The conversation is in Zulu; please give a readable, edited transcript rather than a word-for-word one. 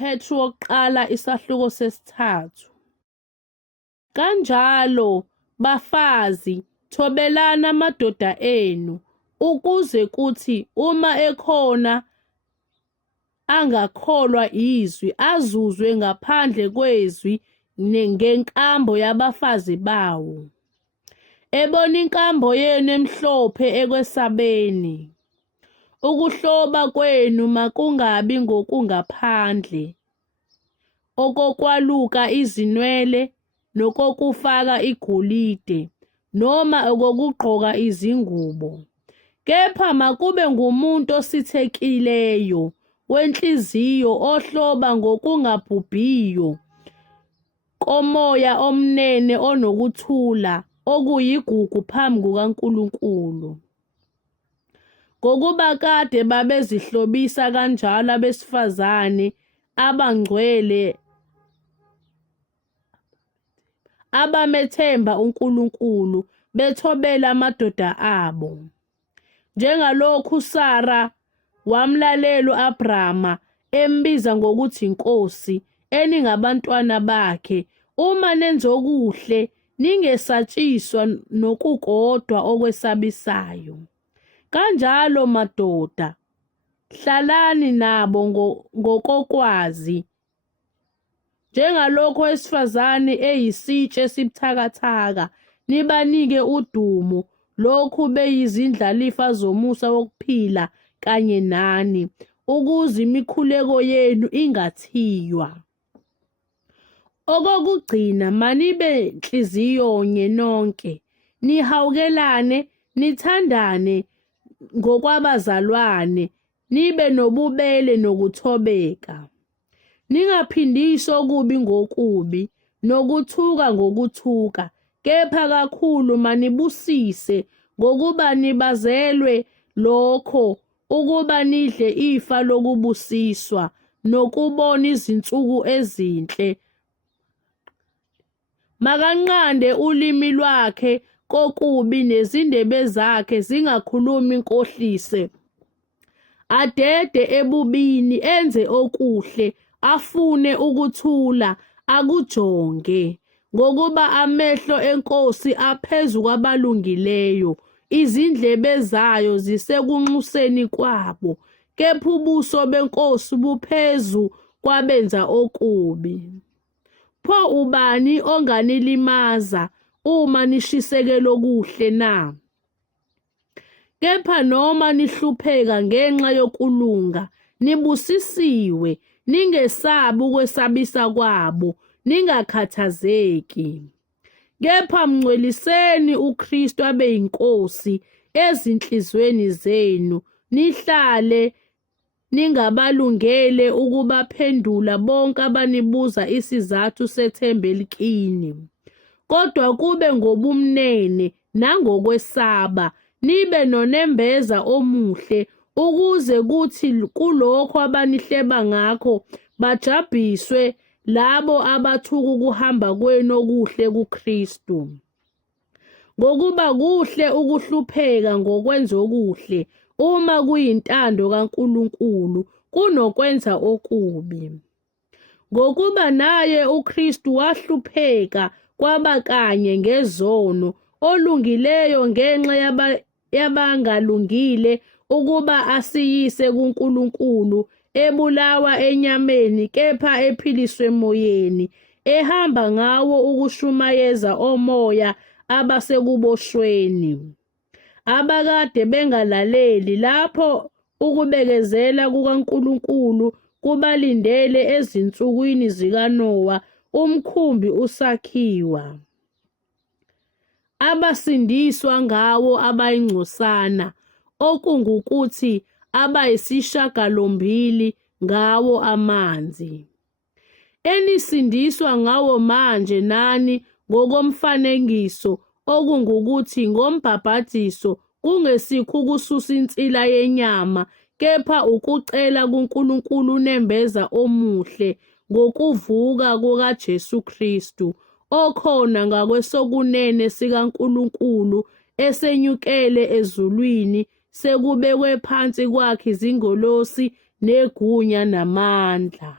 Petru 1:3. Kanjalo bafazi thobelani amadoda enu, ukuze kuthi uma ekhona angakholwa izwi azuzwe ngaphandle kwezwi ngenkambo yabafazi bawo. Ebona inkambo yenu emhlophe ekwesabeni. Ukuhloba kwenu makungabi ngokungaphandle, okokwaluka izinwele, nokokufaka igolide, noma okokugqoka izingubo. Kepha makube ngumuntu osithekileyo wenhliziyo ohloba ngokungabhubhiyo komoya omnene onokuthula okuyigugu phambi kukaNkulunkulu. Ngokuba kade babezihlobisa kanjalo abesifazane abangcwele abamethemba uNkulunkulu bethobela amadoda abo. Njengalokhu uSara wamlalela u-Abrama embiza ngokuthi inkosi eningabantwana bakhe uma nenzokuhle ningesatshiswa nokukodwa okwesabisayo. Kanjalo madoda, hlalani nabo ngokokwazi, njengalokhu owesifazane eyisitshe esibuthakathaka, nibanike udumo, lokhu beyizindlalifa zomusa wokuphila kanye nani, ukuze imikhuleko yenu ingathiywa. Okokugcina, manibe nhliziyonye nonke, nihawukelane, nithandane ngokwabazalwane, nibe nobubele nokuthobeka. Ningaphindisi okubi ngokubi, nokuthuka ngokuthuka, kepha kakhulu manibusise ngokuba nibazelwe lokho, ukuba nidle ifa lokubusiswa nokubona izinsuku ezinhle. Makanqande ulimi lwakhe kokubi nezindebe zakhe zingakhulumi inkohlise. Adede ebubini, enze okuhle, afune ukuthula, akujonge. Ngokuba amehlo enkosi aphezu kwabalungileyo, izindlebe zayo zisekunxuseni kwabo, kepha ubuso benkosi buphezu kwabenza okubi. Pho ubani onganilimaza uma nishisekela okuhle na? Kepha noma nihlupheka ngenxa yokulunga, nibusisiwe, ningesabi ukwesabisa kwabo, ningakhathazeki. Kepha mngcweliseni uKristu abe yinkosi ezinhlizweni zenu, nihlale ningabalungele ukubaphendula bonke abanibuza isizathu sethemba elikini. Kodwa kube ngobumnene nangokwesaba, nibe nonembeza omuhle, ukuze kuthi kulokho abanihleba ngakho bajabhiswe labo abathuka ukuhamba kwenu okuhle kuKristu. Ngokuba kuhle ukuhlupheka ngokwenza okuhle, uma kuyintando kaNkulunkulu, kunokwenza okubi. Ngokuba naye uKristu wahlupheka kwaba kanye ngezono, olungileyo ngenxa yabangalungile, ukuba asiyise kuNkulunkulu, ebulawa enyameni kepha ephiliswe emoyeni, ehamba ngawo ukushumayeza omoya abasekuboshweni, abakade bengalaleli lapho ukubekezela kukaNkulunkulu kubalindele ezinsukwini zikaNowa umkhumbi usakhiwa. Abasindiswa ngawo abayingcosana, okungukuthi abayisishagalombili ngawo amanzi. Enisindiswa ngawo manje nani ngokomfanekiso, okungukuthi ngombhabhadiso, kungesikho ukususa insila yenyama, kepha ukucela kuNkulunkulu unembeza omuhle ngokuvuka kukaJesu Kristu, okhona ngakwesokunene sikaNkulunkulu, esenyukele ezulwini, sekubekwe phansi kwakhe izingolosi negunya namandla.